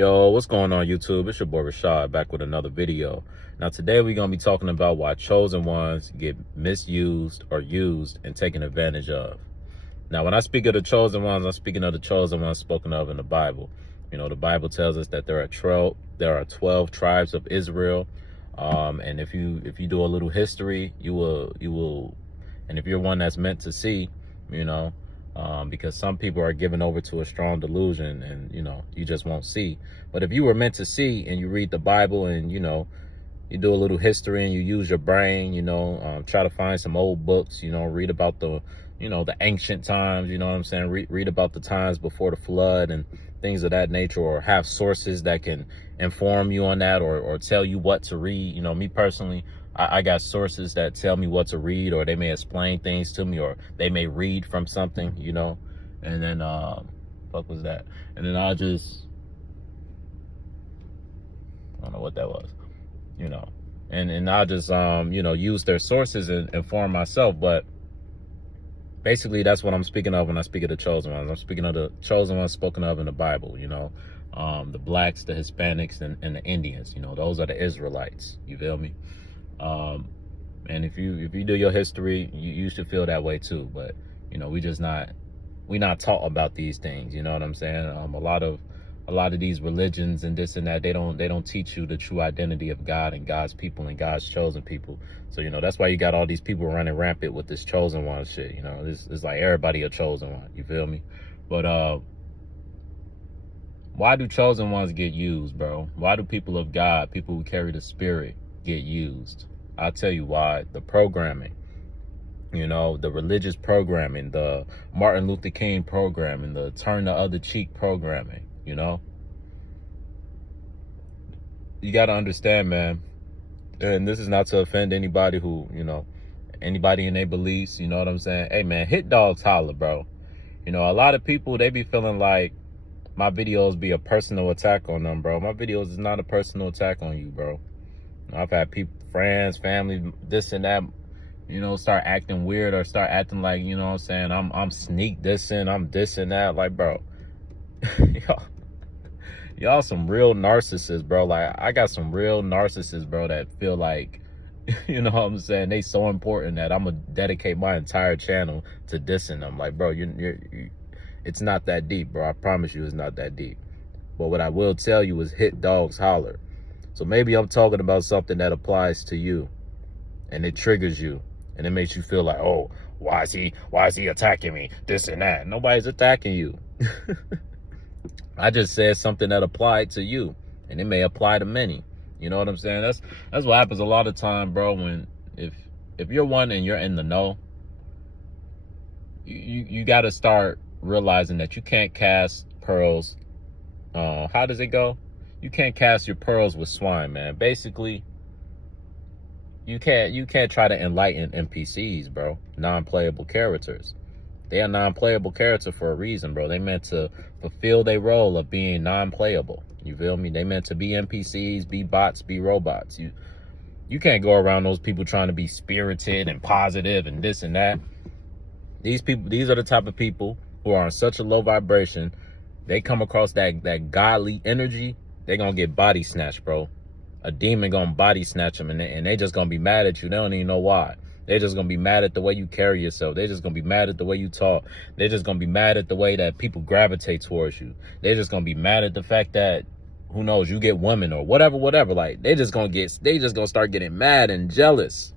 Yo, what's going on YouTube? It's your boy Richawd back with another video. Now today we're going to be talking about why chosen ones get misused or used and taken advantage of. Now when I speak of the chosen ones, I'm speaking of the chosen ones spoken of in the Bible. You know, the Bible tells us that there are 12 tribes of Israel. And if you do a little history, you will, and if you're one that's meant to see, you know, because some people are given over to a strong delusion and, you know, you just won't see. But if you were meant to see and you read the Bible and, you know, you do a little history and you use your brain, you know, try to find some old books, you know, read about the, you know, the ancient times, you know what I'm saying? Read about the times before the flood and things of that nature, or have sources that can inform you on that, or tell you what to read. You know, me personally, I got sources that tell me what to read, or they may explain things to me, or they may read from something, you know, and then, fuck was that? And then I don't know what that was, you know, and I'll just, you know, use their sources and inform myself. But basically, that's what I'm speaking of when I speak of the chosen ones. I'm speaking of the chosen ones spoken of in the Bible, you know, the blacks, the Hispanics, and the Indians. You know, those are the Israelites. You feel me? And if you do your history, you should feel that way too. But you know, we not taught about these things. You know what I'm saying? A lot of these religions and this and that, they don't teach you the true identity of God and God's people and God's chosen people. So, you know, that's why you got all these people running rampant with this chosen one shit. You know, it's like everybody a chosen one. You feel me? But why do chosen ones get used, bro? Why do people of God, people who carry the spirit, get used? I'll tell you why. The programming, you know, the religious programming, the Martin Luther King programming, the turn the other cheek programming, you know. You got to understand, man, and this is not to offend anybody who, you know, anybody in their beliefs, you know what I'm saying? Hey, man, hit dogs holler, bro. You know, a lot of people, they be feeling like my videos be a personal attack on them, bro. My videos is not a personal attack on you, bro. I've had people, friends, family, this and that, you know, start acting weird or start acting like, you know what I'm saying, I'm sneak dissing, I'm this and that. Like, bro, y'all some real narcissists, bro. Like, I got some real narcissists, bro, that feel like, you know what I'm saying, they so important that I'm gonna dedicate my entire channel to dissing them. Like, bro, it's not that deep, bro. I promise you it's not that deep. But what I will tell you is hit dogs holler. So maybe I'm talking about something that applies to you and it triggers you and it makes you feel like, oh, why is he attacking me? This and that. Nobody's attacking you. I just said something that applied to you and it may apply to many. You know what I'm saying? That's what happens a lot of time, bro. When if you're one and you're in the know, you got to start realizing that you can't cast pearls. How does it go? You can't cast your pearls with swine, man. Basically, you can't try to enlighten NPCs, bro. Non-playable characters. They are non-playable character for a reason, bro. They meant to fulfill their role of being non-playable. You feel me? They meant to be NPCs, be bots, be robots. You can't go around those people trying to be spirited and positive and this and that. These are the type of people who are on such a low vibration. They come across that godly energy, they're gonna get body snatched, bro. A demon gonna body snatch them, and they just gonna be mad at you. They don't even know why. They're just gonna be mad at the way you carry yourself. They're just gonna be mad at the way you talk. They're just gonna be mad at the way that people gravitate towards you. They're just gonna be mad at the fact that, who knows, you get women or whatever. Like, they just gonna start getting mad and jealous.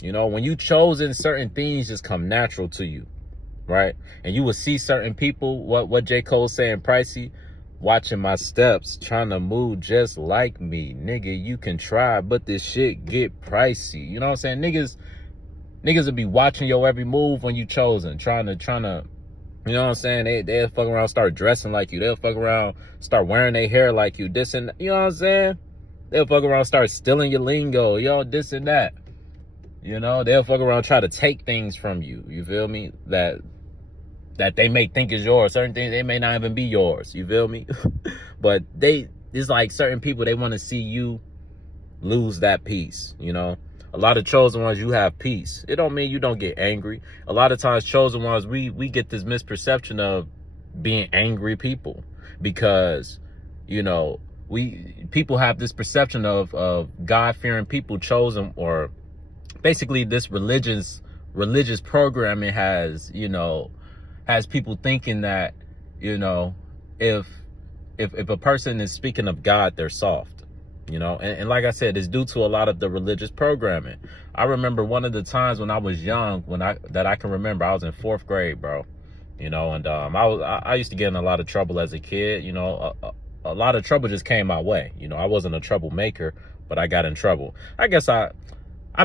You know, when you chosen, certain things just come natural to you, right? And you will see certain people, what J. Cole saying, Pricey, watching my steps, trying to move just like me. Nigga, you can try, but this shit get pricey. You know what I'm saying? Niggas will be watching your every move when you chosen, trying to, you know what I'm saying? They'll fuck around, start dressing like you. They'll fuck around, start wearing their hair like you, this and, you know what I'm saying? They'll fuck around, start stealing your lingo, yo, this and that. You know, they'll fuck around, try to take things from you. You feel me? That they may think is yours. Certain things, they may not even be yours. You feel me? But it's like certain people, they want to see you lose that peace, you know? A lot of chosen ones, you have peace. It don't mean you don't get angry. A lot of times, chosen ones, we get this misperception of being angry people because you know, people have this perception of God-fearing people chosen, or basically this religious programming has, has people thinking that, you know, if if a person is speaking of God, they're soft. And like I said, it's due to a lot of the religious programming. I remember one of the times when I was young, that I can remember, I was in 4th grade, bro. And I used to get in a lot of trouble as a kid. A lot of trouble just came my way. I wasn't a troublemaker, but I got in trouble. I guess I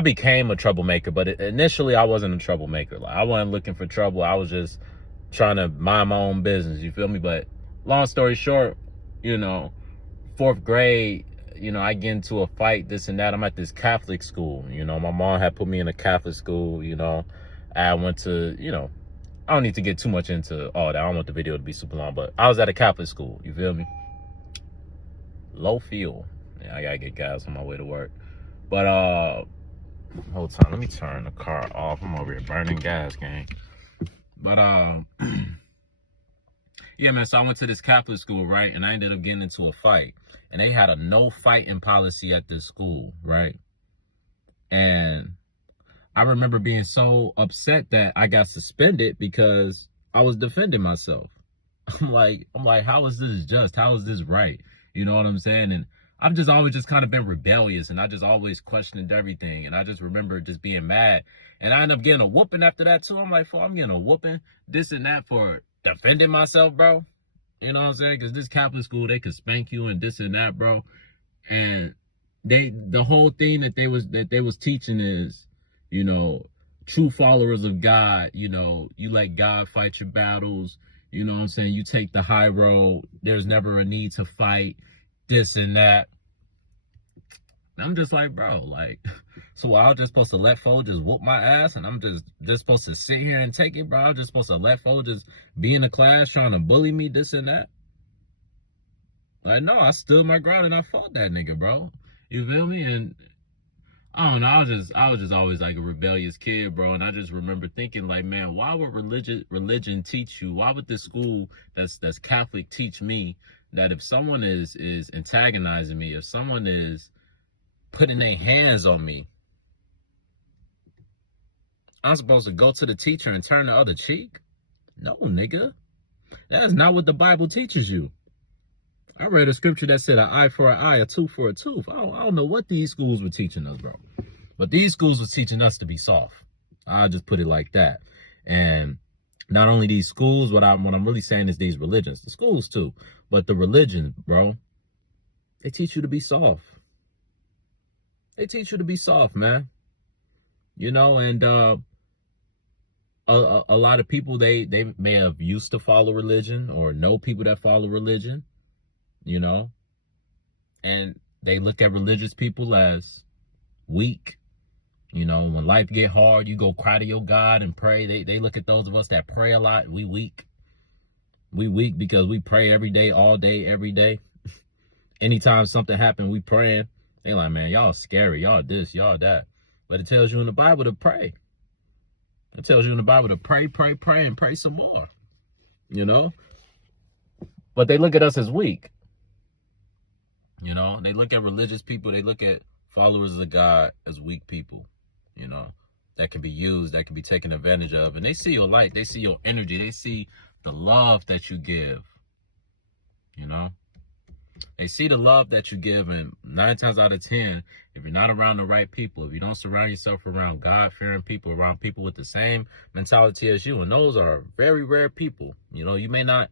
became a troublemaker, but initially I wasn't a troublemaker. Like, I wasn't looking for trouble. I was just trying to mind my own business. You feel me? But long story short, 4th grade, I get into a fight, this and that. I'm at this Catholic school. My mom had put me in a Catholic school. I went to, I don't need to get too much into all that. I don't want the video to be super long, but I was at a Catholic school. You feel me? Low fuel. Yeah, I gotta get gas on my way to work. But hold on, let me turn the car off. I'm over here burning gas, gang. But yeah, man. So I went to this Catholic school, right? And I ended up getting into a fight. And they had a no fighting policy at this school, right? And I remember being so upset that I got suspended because I was defending myself. I'm like, how is this just? How is this right? You know what I'm saying? And I've just always just kind of been rebellious, and I just always questioned everything. And I just remember just being mad. And I ended up getting a whooping after that too. I'm like, I'm getting a whooping, this and that, for defending myself, bro. You know what I'm saying? Because this Catholic school, they could spank you and this and that, bro. And the whole thing that they was teaching is, true followers of God, you let God fight your battles. You know what I'm saying? You take the high road. There's never a need to fight, this and that. I'm just like, bro, like, so I was just supposed to let folks just whoop my ass, and I'm just supposed to sit here and take it, bro? I'm just supposed to let folks just be in the class trying to bully me, this and that? Like, no, I stood my ground and I fought that nigga, bro. You feel me? And I don't know, I was just always like a rebellious kid, bro. And I just remember thinking, like, man, why would religion teach you? Why would this school that's Catholic teach me that if someone is antagonizing me, if someone is putting their hands on me, I'm supposed to go to the teacher and turn the other cheek? No, nigga. That's not what the Bible teaches you. I read a scripture that said an eye for an eye, a tooth for a tooth. I don't know what these schools were teaching us, bro. But these schools were teaching us to be soft. I'll just put it like that. And not only these schools, what I'm really saying is these religions. The schools too. But the religions, bro, they teach you to be soft. They teach you to be soft, man. And a lot of people, they may have used to follow religion or know people that follow religion, and they look at religious people as weak. When life get hard, you go cry to your God and pray. They look at those of us that pray a lot, we weak. We weak because we pray every day, all day, every day. Anytime something happens, we praying. They like, man, y'all scary, y'all this, y'all that. But it tells you in the Bible to pray. It tells you in the Bible to pray, and pray some more. But they look at us as weak. They look at religious people, they look at followers of God as weak people, that can be used, that can be taken advantage of. And they see your light, they see your energy, they see the love that you give, They see the love that you give, and 9 times out of 10, if you're not around the right people, if you don't surround yourself around God-fearing people, around people with the same mentality as you, and those are very rare people, you're not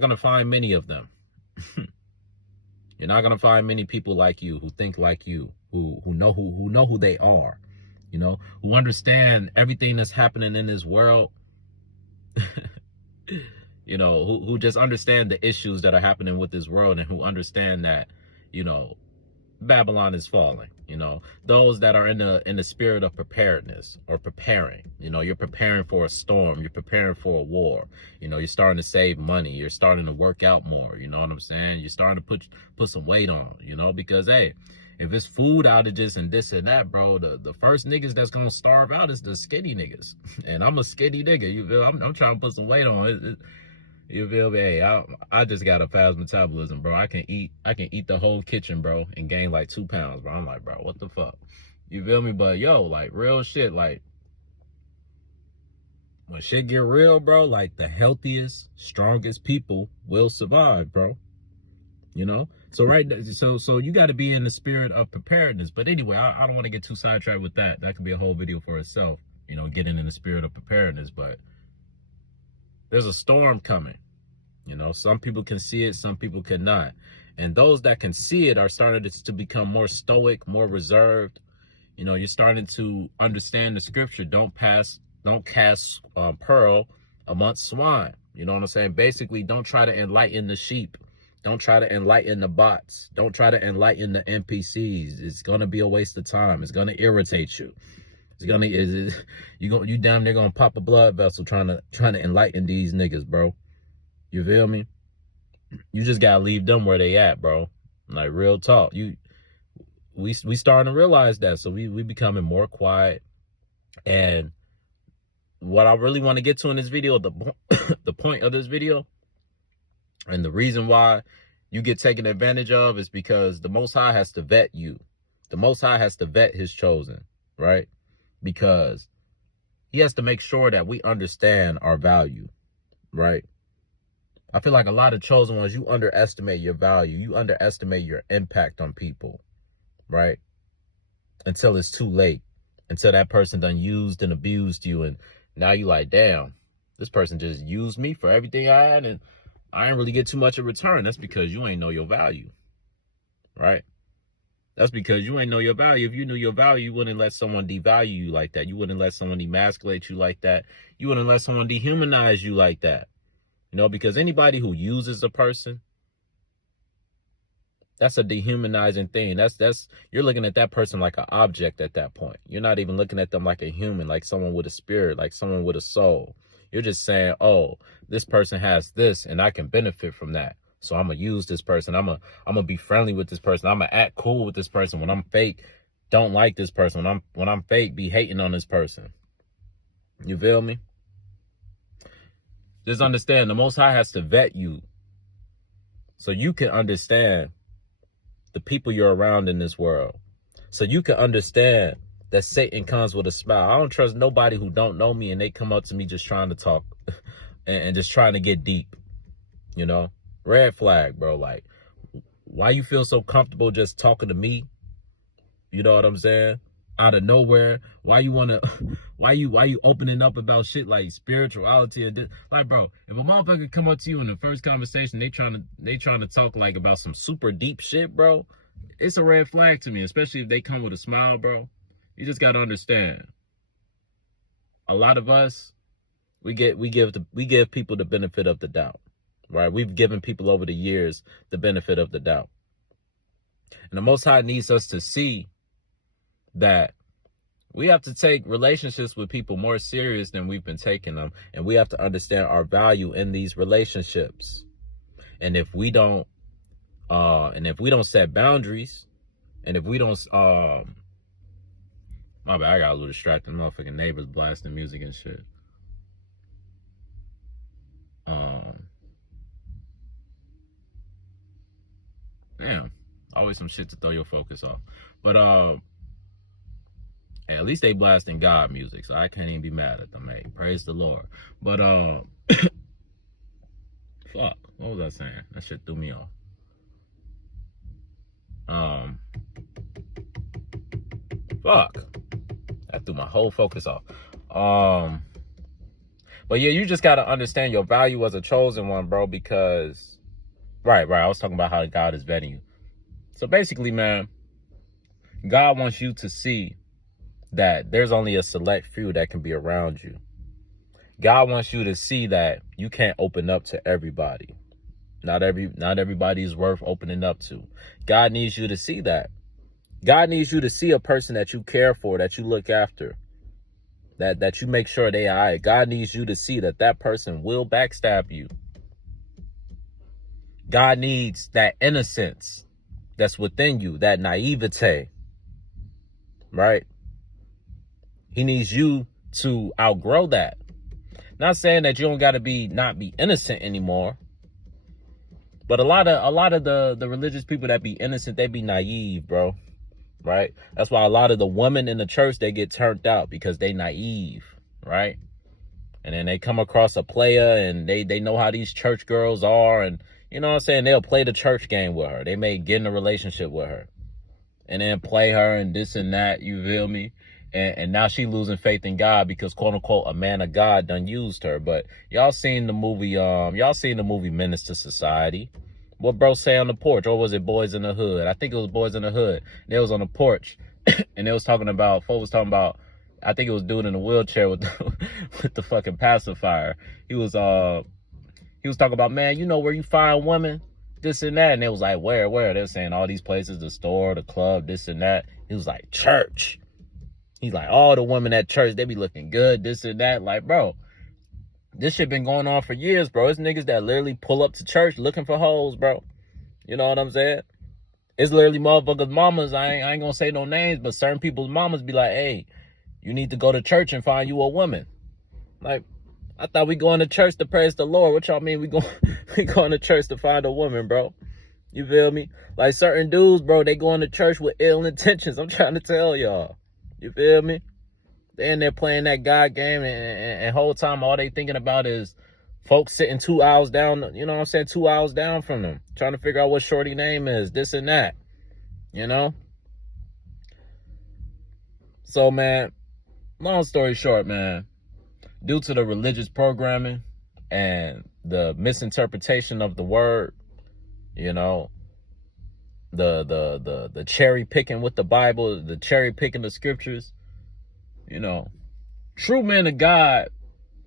going to find many of them. You're not going to find many people like you, who think like you, who know who they are, who understand everything that's happening in this world. Who just understand the issues that are happening with this world, and who understand that, Babylon is falling. Those that are in the spirit of preparedness, or preparing. You're preparing for a storm. You're preparing for a war. You're starting to save money. You're starting to work out more. You know what I'm saying? You're starting to put some weight on. Because hey, if it's food outages and this and that, bro, the first niggas that's gonna starve out is the skinny niggas. And I'm a skinny nigga. I'm trying to put some weight on it. You feel me? Hey, I just got a fast metabolism, bro. I can eat the whole kitchen, bro, and gain like 2 pounds, bro. I'm like, bro, what the fuck? You feel me? But yo, like real shit, like when shit get real, bro, like the healthiest, strongest people will survive, bro. You know? So so you got to be in the spirit of preparedness. But anyway, I don't want to get too sidetracked with that. That could be a whole video for itself, you know, getting in the spirit of preparedness. But there's a storm coming. You know, some people can see it, some people cannot. And those that can see it are starting to become more stoic, more reserved. You know, you're starting to understand the scripture. Don't cast pearl amongst swine. You know what I'm saying? Basically, don't try to enlighten the sheep. Don't try to enlighten the bots. Don't try to enlighten the NPCs. It's gonna be a waste of time. It's gonna irritate you. You damn near gonna pop a blood vessel trying to enlighten these niggas, bro. You feel me? You just gotta leave them where they at, bro. Like real talk. We starting to realize that, so we becoming more quiet. And what I really want to get to in this video, the point of this video, and the reason why you get taken advantage of is because the Most High has to vet you. The Most High has to vet his chosen, right? Because he has to make sure that we understand our value, right? I feel like a lot of chosen ones, you underestimate your value. You underestimate your impact on people, right? Until it's too late. Until that person done used and abused you. And now you like, damn, this person just used me for everything I had. And I didn't really get too much in return. That's because you ain't know your value, right? That's because you ain't know your value. If you knew your value, you wouldn't let someone devalue you like that. You wouldn't let someone emasculate you like that. You wouldn't let someone dehumanize you like that. You know, because anybody who uses a person, that's a dehumanizing thing. That's you're looking at that person like an object at that point. You're not even looking at them like a human, like someone with a spirit, like someone with a soul. You're just saying, oh, this person has this and I can benefit from that. So I'm going to use this person. I'm going to be friendly with this person. I'm going to act cool with this person. When I'm fake, don't like this person. When I'm fake, be hating on this person. You feel me? Just understand, the Most High has to vet you so you can understand the people you're around in this world. So you can understand that Satan comes with a smile. I don't trust nobody who don't know me and they come up to me just trying to talk and just trying to get deep, you know? Red flag, bro. Like, why you feel so comfortable just talking to me? You know what I'm saying? Out of nowhere. Why you opening up about shit like spirituality and like, bro, if a motherfucker come up to you in the first conversation, they trying to talk like about some super deep shit, bro, it's a red flag to me, especially if they come with a smile, bro. You just got to understand. A lot of us, we give people the benefit of the doubt, right? We've given people over the years the benefit of the doubt. And the Most High needs us to see that we have to take relationships with people more serious than we've been taking them. And we have to understand our value in these relationships. And if we don't set boundaries, and if we don't, my bad, I got a little distracted. Motherfucking neighbors blasting music and shit. Damn, always some shit to throw your focus off. But at least they blasting God music, so I can't even be mad at them, mate. Praise the Lord. But fuck, what was I saying? That shit threw me off. Fuck, that threw my whole focus off. But yeah, you just gotta understand your value as a chosen one, bro. Because right, I was talking about how God is vetting you. So basically, man, God wants you to see that there's only a select few that can be around you. God wants you to see that you can't open up to everybody. Not everybody is worth opening up to. God needs you to see that. God needs you to see a person that you care for, that you look after, that you make sure they are all right. God needs you to see that that person will backstab you. God needs that innocence that's within you, that naivete, right? He needs you to outgrow that. Not saying that you don't got to not be innocent anymore. But a lot of the religious people that be innocent, they be naive, bro. Right? That's why a lot of the women in the church, they get turned out because they naive, right? And then they come across a player and they know how these church girls are, and you know what I'm saying? They'll play the church game with her. They may get in a relationship with her and then play her and this and that, you feel me? And now she losing faith in God because quote unquote a man of God done used her. But y'all seen the movie Menace to Society. What bro say on the porch? Or was it Boys in the Hood? I think it was Boys in the Hood. They was on the porch and they was talking about, folks was talking about, I think it was dude in a wheelchair with the, with the fucking pacifier. He was talking about, man, you know where you find women? This and that. And it was like, where? They're saying all these places, the store, the club, this and that. He was like, church. He's like, all the women at church, they be looking good, this and that. Like, bro, this shit been going on for years, bro. It's niggas that literally pull up to church looking for hoes, bro. You know what I'm saying? It's literally motherfuckers' mamas. I ain't gonna say no names, but certain people's mamas be like, hey, you need to go to church and find you a woman. Like, I thought we going to church to praise the Lord. What y'all mean we going to church to find a woman, bro? You feel me? Like certain dudes, bro, they going to church with ill intentions. I'm trying to tell y'all. You feel me? They in there playing that God game, and whole time all they thinking about is folks sitting 2 hours down, you know what I'm saying, 2 hours down from them, trying to figure out what shorty name is, this and that, you know? So, man, long story short, man, due to the religious programming and the misinterpretation of the word, you know, the cherry picking with the Bible, the cherry picking the scriptures, you know, true men of God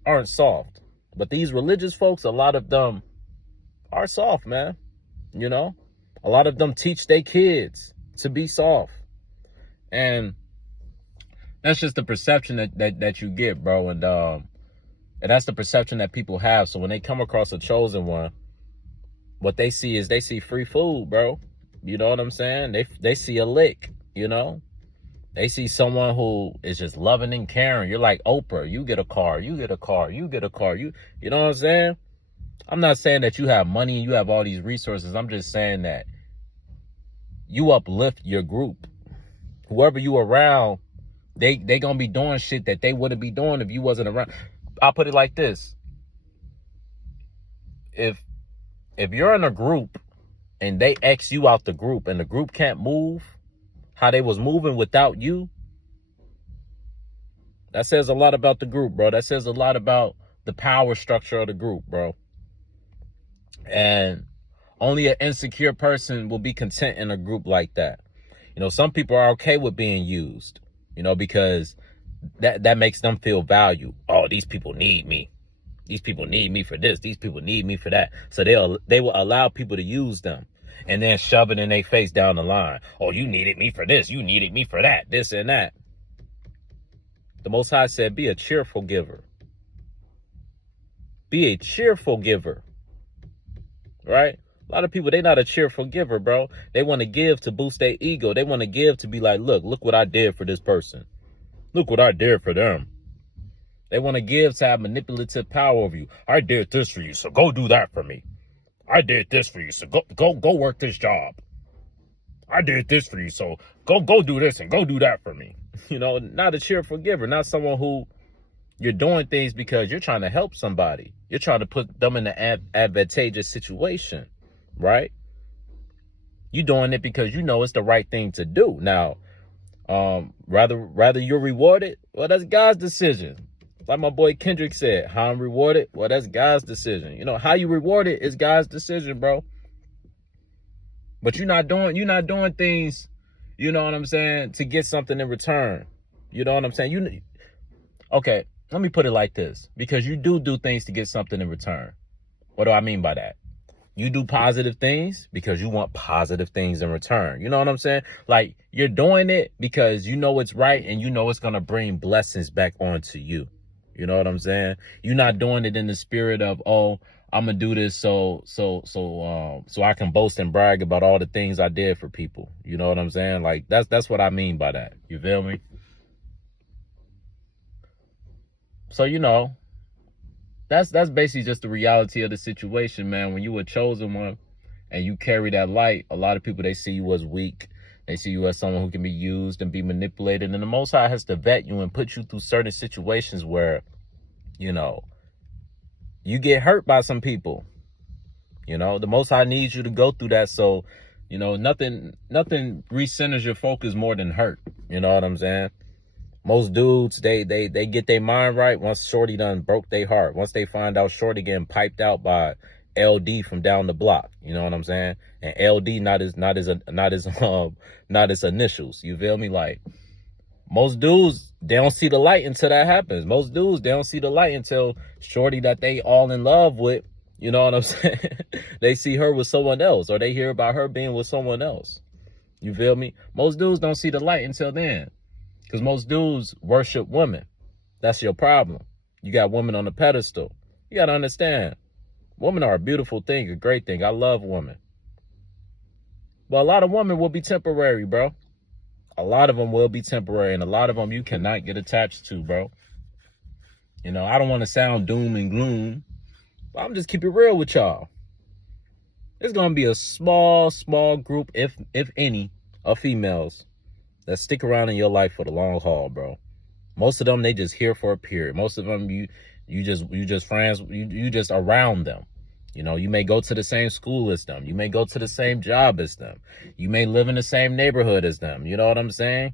aren't soft. But these religious folks, a lot of them are soft, man. You know, a lot of them teach their kids to be soft. And that's just the perception that you get, bro. And that's the perception that people have. So when they come across a chosen one, what they see is they see free food, bro. You know what I'm saying? They see a lick, you know? They see someone who is just loving and caring. You're like Oprah. You get a car, you get a car, you get a car. You know what I'm saying? I'm not saying that you have money and you have all these resources. I'm just saying that you uplift your group. Whoever you around, they gonna be doing shit that they wouldn't be doing if you wasn't around. I'll put it like this. If you're in a group and they X you out the group and the group can't move how they was moving without you, that says a lot about the group, bro. That says a lot about the power structure of the group, bro. And only an insecure person will be content in a group like that. You know, some people are okay with being used, you know, because that makes them feel valued. Oh, these people need me. These people need me for this. These people need me for that. So they will allow people to use them and then shove it in their face down the line. Oh, you needed me for this. You needed me for that. This and that. The Most High said, be a cheerful giver. Be a cheerful giver. Right? A lot of people, they not a cheerful giver, bro. They want to give to boost their ego. They want to give to be like, look what I did for this person. Look what I did for them. They want to give to have manipulative power over you. I did this for you, so go do that for me. I did this for you, so go work this job. I did this for you, so go do this and go do that for me. You know, not a cheerful giver, not someone who you're doing things because you're trying to help somebody. You're trying to put them in an advantageous situation, right? You're doing it because you know it's the right thing to do. Now, rather you're rewarded, well, that's God's decision. Like my boy Kendrick said, how I'm rewarded, well, that's God's decision. You know, how you reward it is God's decision, bro. But you're not doing things, you know what I'm saying, to get something in return. You know what I'm saying? Okay, let me put it like this. Because you do things to get something in return. What do I mean by that? You do positive things because you want positive things in return. You know what I'm saying? Like, you're doing it because you know it's right and you know it's going to bring blessings back onto you. You know what I'm saying? You're not doing it in the spirit of, oh, I'm going to do this so I can boast and brag about all the things I did for people. You know what I'm saying? Like, that's what I mean by that. You feel me? So, you know, That's basically just the reality of the situation, man. When you a chosen one and you carry that light, a lot of people, they see you as weak. They see you as someone who can be used and be manipulated. And the Most High has to vet you and put you through certain situations where, you know, you get hurt by some people. You know, the Most High needs you to go through that. So, you know, nothing recenters your focus more than hurt. You know what I'm saying? Most dudes, they get their mind right once Shorty done broke their heart. Once they find out Shorty getting piped out by LD from down the block. You know what I'm saying? And LD not his initials. You feel me? Like, most dudes, they don't see the light until that happens. Most dudes, they don't see the light until Shorty that they all in love with, you know what I'm saying? They see her with someone else, or they hear about her being with someone else. You feel me? Most dudes don't see the light until then. Because most dudes worship women. That's your problem. You got women on the pedestal. You got to understand, women are a beautiful thing, a great thing. I love women. But a lot of women will be temporary, bro. A lot of them will be temporary, and a lot of them you cannot get attached to, bro. You know, I don't want to sound doom and gloom, but I'm just keep it real with y'all. There's going to be a small group, if any, of females that stick around in your life for the long haul, bro. Most of them, they just here for a period. Most of them, you just friends, you just around them. You know, you may go to the same school as them. You may go to the same job as them. You may live in the same neighborhood as them. You know what I'm saying?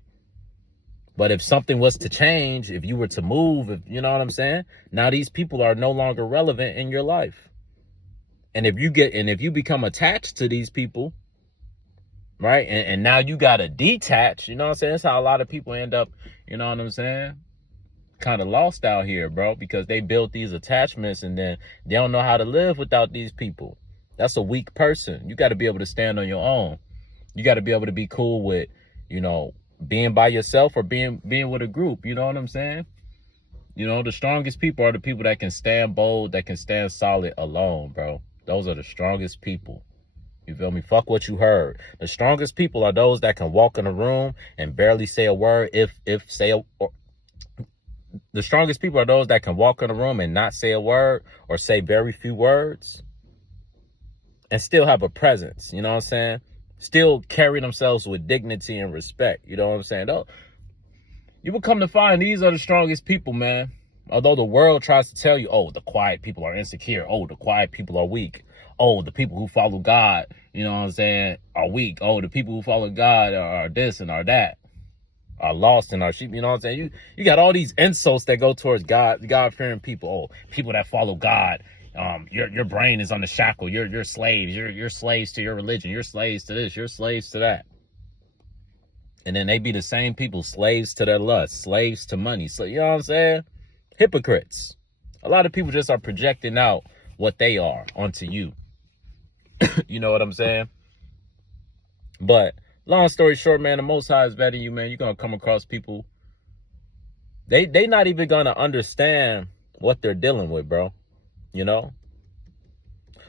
But if something was to change, if you were to move, if, you know what I'm saying? Now these people are no longer relevant in your life. And if you become attached to these people, right? And now you got to detach, you know what I'm saying? That's how a lot of people end up, you know what I'm saying? Kind of lost out here, bro, because they built these attachments and then they don't know how to live without these people. That's a weak person. You got to be able to stand on your own. You got to be able to be cool with, you know, being by yourself or being with a group. You know what I'm saying? You know, the strongest people are the people that can stand bold, that can stand solid alone, bro. Those are the strongest people. You feel me? Fuck what you heard. The strongest people are those that can walk in a room and barely say a word. The strongest people are those that can walk in a room and not say a word or say very few words and still have a presence. You know what I'm saying? Still carry themselves with dignity and respect. You know what I'm saying? Though, you will come to find these are the strongest people, man. Although the world tries to tell you, oh, the quiet people are insecure. Oh, the quiet people are weak. Oh, the people who follow God, you know what I'm saying, are weak. Oh, the people who follow God are this and are that, are lost and are sheep. You know what I'm saying? You got all these insults that go towards God-fearing people. Oh, people that follow God, your brain is on the shackle. You're slaves. You're slaves to your religion. You're slaves to this. You're slaves to that. And then they be the same people, slaves to their lust, slaves to money. So, you know what I'm saying? Hypocrites. A lot of people just are projecting out what they are onto you. You know what I'm saying? But long story short, man, the Most High is vetting you, man. You're going to come across people. They not even going to understand what they're dealing with, bro. You know?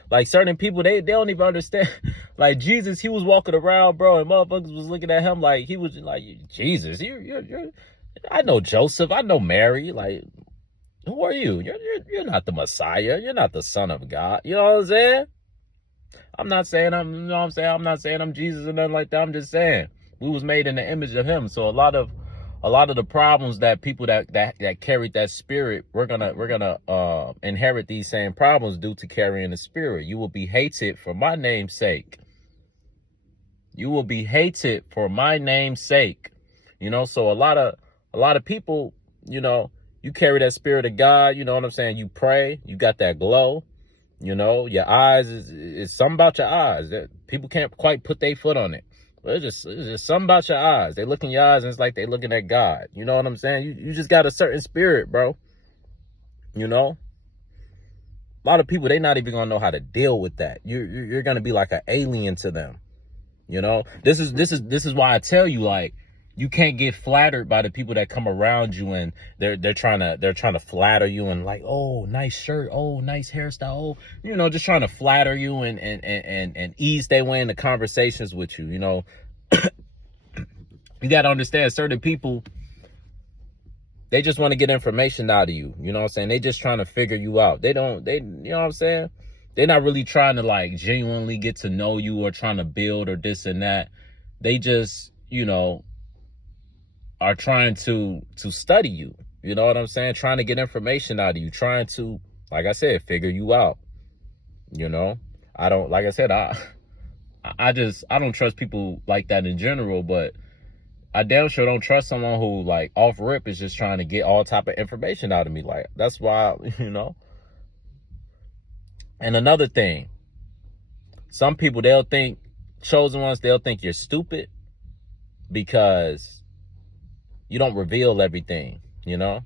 Like certain people, they don't even understand. Like Jesus, he was walking around, bro, and motherfuckers was looking at him like he was like, Jesus, you're I know Joseph, I know Mary. Like, who are you? You're not the Messiah. You're not the Son of God. You know what I'm saying? I'm not saying I'm not saying I'm Jesus or nothing like that. I'm just saying we was made in the image of him. So a lot of the problems that people that carried that spirit, we're gonna inherit these same problems due to carrying the spirit. You will be hated for my name's sake. You will be hated for my name's sake. You know, so a lot of people, you know, you carry that spirit of God, you know what I'm saying? You pray, you got that glow. You know, your eyes is something about your eyes that people can't quite put their foot on it. But it's just something about your eyes. They look in your eyes and it's like they looking at God. You know what I'm saying? You just got a certain spirit, bro. You know, a lot of people, they not even gonna know how to deal with that. You're gonna be like an alien to them. You know, this is why I tell you, like, you can't get flattered by the people that come around you and they're trying to flatter you and like, oh, nice shirt, oh, nice hairstyle, oh, you know, just trying to flatter you and ease their way into conversations with you. You know, you got to understand certain people, They just want to get information out of you. You know what I'm saying? They just trying to figure you out. They, you know what I'm saying? They're not really trying to like genuinely get to know you or trying to build or this and that. They just, you know, are trying to study you. You know what I'm saying? Trying to get information out of you. Trying to, like I said, figure you out. You know? I don't, like I said, I don't trust people like that in general, but I damn sure don't trust someone who like off rip is just trying to get all type of information out of me. Like, that's why, you know. And another thing, some people, they'll think, chosen ones, they'll think you're stupid because you don't reveal everything, you know.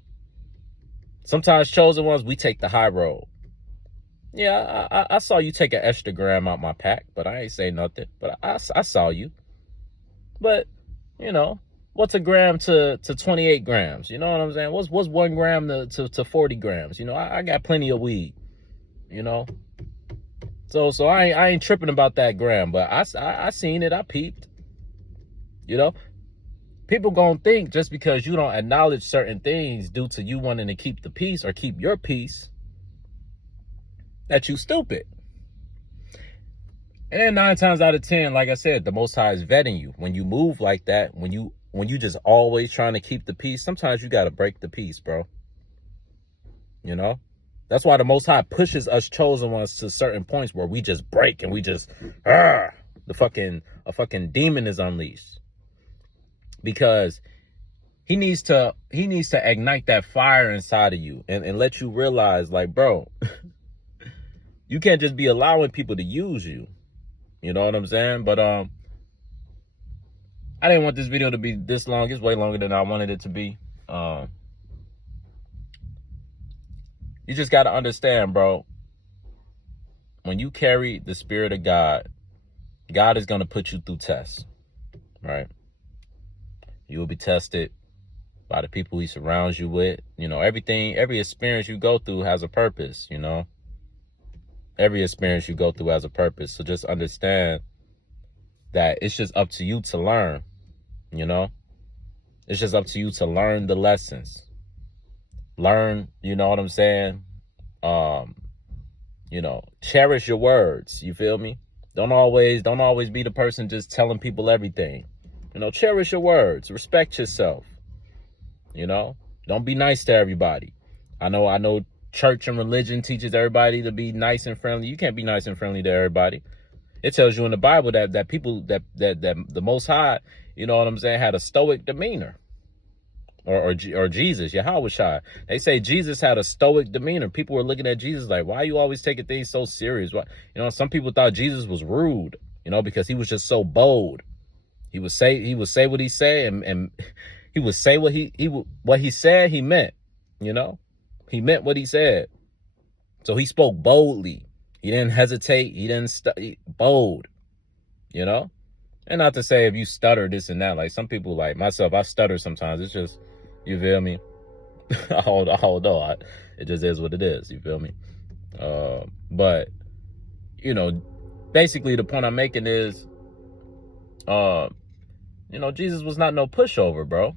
Sometimes chosen ones, we take the high road. Yeah, I saw you take an extra gram out my pack, but I ain't say nothing. But I saw you. But, you know, what's a gram to 28 grams? You know what I'm saying? What's 1 gram to 40 grams? You know, I got plenty of weed, you know. So I ain't tripping about that gram, but I seen it, I peeped. You know, people gonna think just because you don't acknowledge certain things due to you wanting to keep the peace or keep your peace, that you stupid. And 9 times out of 10, like I said, the Most High is vetting you. When you move like that, when you just always trying to keep the peace, sometimes you got to break the peace, bro. You know? That's why the Most High pushes us chosen ones to certain points where we just break and we just, a fucking demon is unleashed. Because he needs to ignite that fire inside of you and let you realize, like, bro, you can't just be allowing people to use you. You know what I'm saying? But I didn't want this video to be this long. It's way longer than I wanted it to be. You just got to understand, bro. When you carry the Spirit of God, God is going to put you through tests, right? You will be tested by the people he surrounds you with. You know, every experience you go through has a purpose, you know. Every experience you go through has a purpose. So just understand that it's just up to you to learn, you know. It's just up to you to learn the lessons. Learn, you know what I'm saying? You know, cherish your words, you feel me? Don't always be the person just telling people everything. You know, cherish your words, respect yourself. You know, don't be nice to everybody. I know church and religion teaches everybody to be nice and friendly. You can't be nice and friendly to everybody. It tells you in the Bible that people that the Most High, you know what I'm saying, had a stoic demeanor. Or Jesus, Yahweh. They say Jesus had a stoic demeanor. People were looking at Jesus like, why are you always taking things so serious? Why? You know, some people thought Jesus was rude, you know, because he was just so bold. He would say what he said, and he would say what he said he meant, you know. He meant what he said. So he spoke boldly. He didn't hesitate. He didn't bold, you know. And not to say if you stutter this and that, like some people like myself, I stutter sometimes. It's just, you feel me? I hold on. It just is what it is. You feel me? But, you know, basically the point I'm making is, you know, Jesus was not no pushover, bro.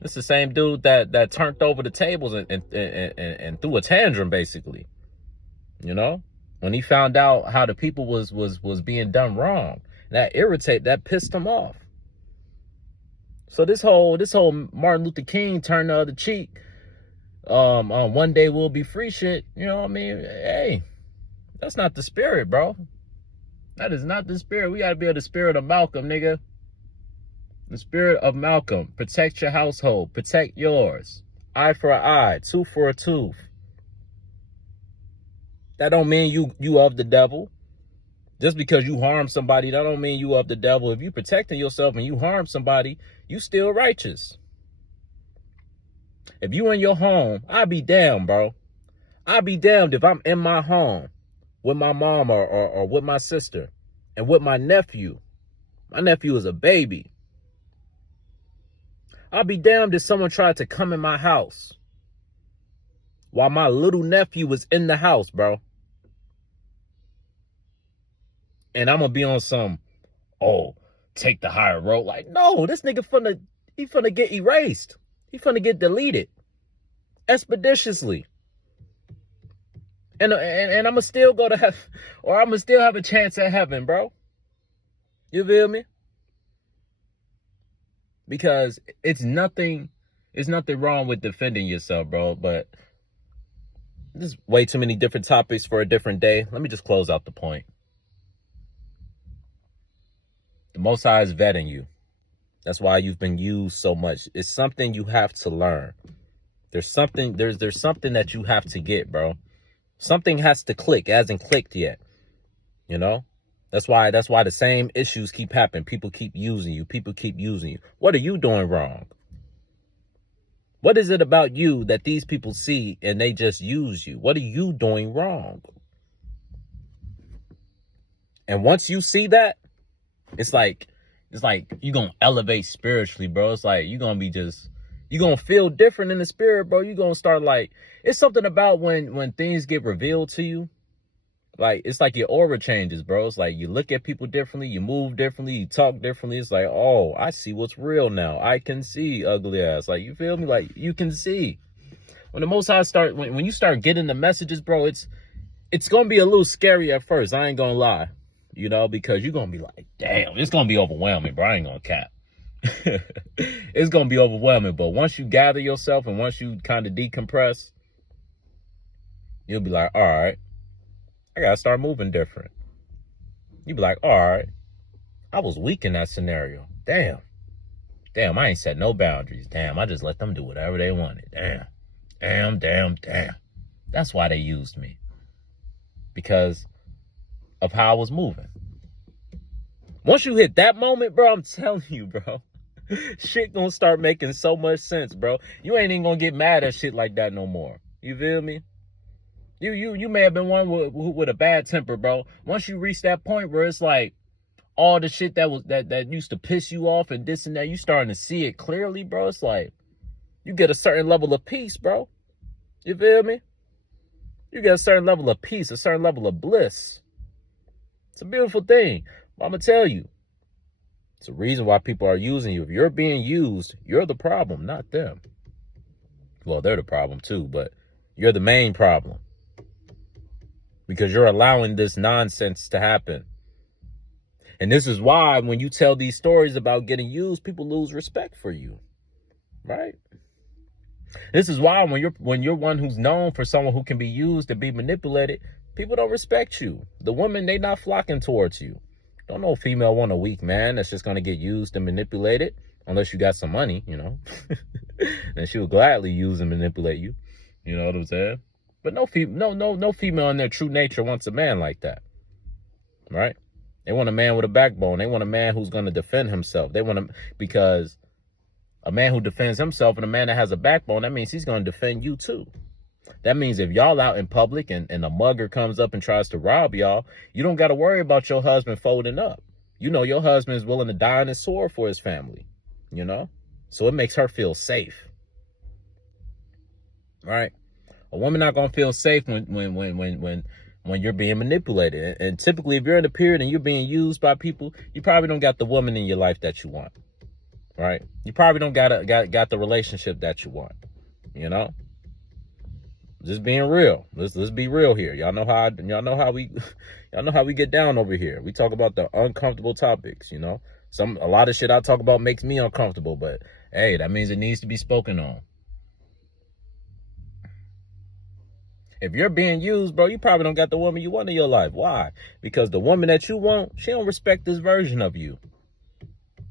It's the same dude that turned over the tables and threw a tantrum, basically. You know, when he found out how the people was being done wrong, that pissed him off. So this whole Martin Luther King turn the other cheek, one day we'll be free shit. You know what I mean? Hey, that's not the spirit, bro. That is not the spirit. We gotta be the spirit of Malcolm, nigga. The spirit of Malcolm. Protect your household. Protect yours. Eye for an eye. Tooth for a tooth. That don't mean you of the devil. Just because you harm somebody, that don't mean you of the devil. If you protecting yourself and you harm somebody, you still righteous. If you in your home, I'd be damned, bro. I'd be damned if I'm in my home with my mom or with my sister and with my nephew. My nephew is a baby. I'll be damned if someone tried to come in my house while my little nephew was in the house, bro. And I'm going to be on some, take the higher road. Like, no, this nigga finna get erased. He finna get deleted expeditiously. And I'm gonna still go to heaven, or I'm gonna still have a chance at heaven, bro. You feel me? Because it's nothing wrong with defending yourself, bro. But there's way too many different topics for a different day. Let me just close out the point. The Most High is vetting you. That's why you've been used so much. It's something you have to learn. There's something that you have to get, bro. Something has to click. It hasn't clicked yet. You know? That's why the same issues keep happening. People keep using you. People keep using you. What are you doing wrong? What is it about you that these people see and they just use you? What are you doing wrong? And once you see that, it's like you're going to elevate spiritually, bro. It's like you're going to feel different in the spirit, bro. You're going to start like, it's something about when things get revealed to you. Like, it's like your aura changes, bro. It's like you look at people differently, you move differently, you talk differently. It's like, oh, I see what's real now. I can see ugly ass. Like, you feel me? Like, you can see. When the Most High when you start getting the messages, bro, it's going to be a little scary at first. I ain't going to lie. You know, because you're going to be like, damn, it's going to be overwhelming, bro. I ain't going to cap. It's going to be overwhelming. But once you gather yourself and once you kind of decompress, you'll be like, all right, I got to start moving different. You'll be like, all right, I was weak in that scenario. Damn, I ain't set no boundaries. Damn, I just let them do whatever they wanted. Damn. That's why they used me. Because of how I was moving. Once you hit that moment, bro, I'm telling you, bro, shit gonna start making so much sense, bro. You ain't even gonna get mad at shit like that no more. You feel me? You may have been one with a bad temper, bro. Once you reach that point where it's like all the shit that used to piss you off and this and that, you starting to see it clearly, bro. It's like you get a certain level of peace, bro. You feel me? You get a certain level of peace, a certain level of bliss. It's a beautiful thing. But I'm going to tell you, it's a reason why people are using you. If you're being used, you're the problem, not them. Well, they're the problem too, but you're the main problem. Because you're allowing this nonsense to happen. And this is why when you tell these stories about getting used, people lose respect for you. Right? This is why when you're one who's known for someone who can be used and be manipulated, people don't respect you. The women, they not flocking towards you. Don't no female want a weak man that's just going to get used and manipulated unless you got some money, you know. Then she will gladly use and manipulate you. You know what I'm saying? But no female in their true nature wants a man like that. Right? They want a man with a backbone. They want a man who's going to defend himself. Because a man who defends himself and a man that has a backbone, that means he's going to defend you too. That means if y'all out in public and a mugger comes up and tries to rob y'all, you don't got to worry about your husband folding up. You know your husband is willing to die on his sword for his family, you know? So it makes her feel safe. Right? A woman not going to feel safe when you're being manipulated. And typically if you're in a period and you're being used by people, you probably don't got the woman in your life that you want. Right? You probably don't got the relationship that you want, you know? Just being real. Let's be real here. Y'all know how we get down over here. We talk about the uncomfortable topics, you know. A lot of shit I talk about makes me uncomfortable, but hey, that means it needs to be spoken on. If you're being used, bro, you probably don't got the woman you want in your life. Why? Because the woman that you want, she don't respect this version of you.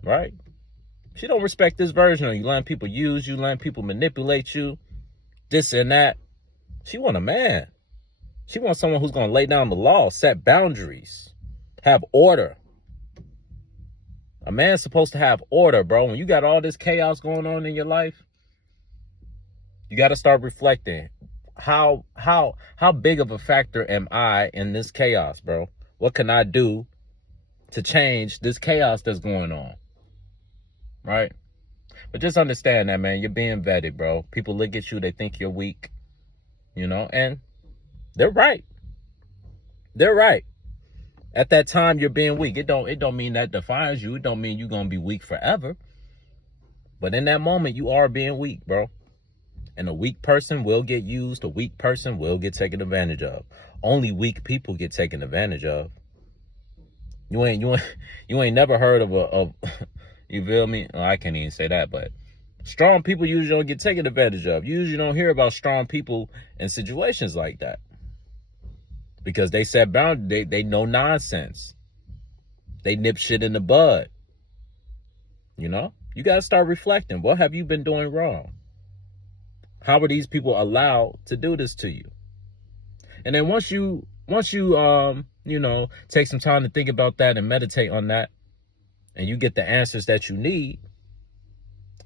Right? She don't respect this version of you. Letting people use you, letting people manipulate you, this and that. She want a man. She wants someone who's going to lay down the law, set boundaries, have order. A man's supposed to have order, bro. When you got all this chaos going on in your life, you got to start reflecting. How big of a factor am I in this chaos, bro? What can I do to change this chaos that's going on? Right? But just understand that, man. You're being vetted, bro. People look at you, they think you're weak. You know, and they're right. They're right. At that time, you're being weak. It don't mean that defines you. It don't mean you're going to be weak forever. But in that moment, you are being weak, bro. And a weak person will get used. A weak person will get taken advantage of. Only weak people get taken advantage of. You ain't never heard of you feel me? Oh, I can't even say that, but strong people usually don't get taken advantage of. You usually don't hear about strong people in situations like that. Because they set boundaries, they know nonsense. They nip shit in the bud. You know? You gotta start reflecting. What have you been doing wrong? How are these people allowed to do this to you? And then once you take some time to think about that and meditate on that, and you get the answers that you need,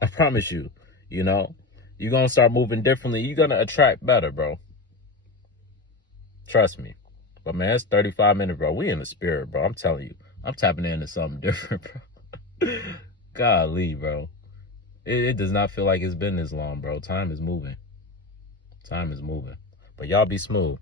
I promise you, you're going to start moving differently. You're going to attract better, bro. Trust me. But, man, it's 35 minutes, bro. We in the spirit, bro. I'm telling you. I'm tapping into something different, bro. Golly, bro. It does not feel like it's been this long, bro. Time is moving. Time is moving. But y'all be smooth.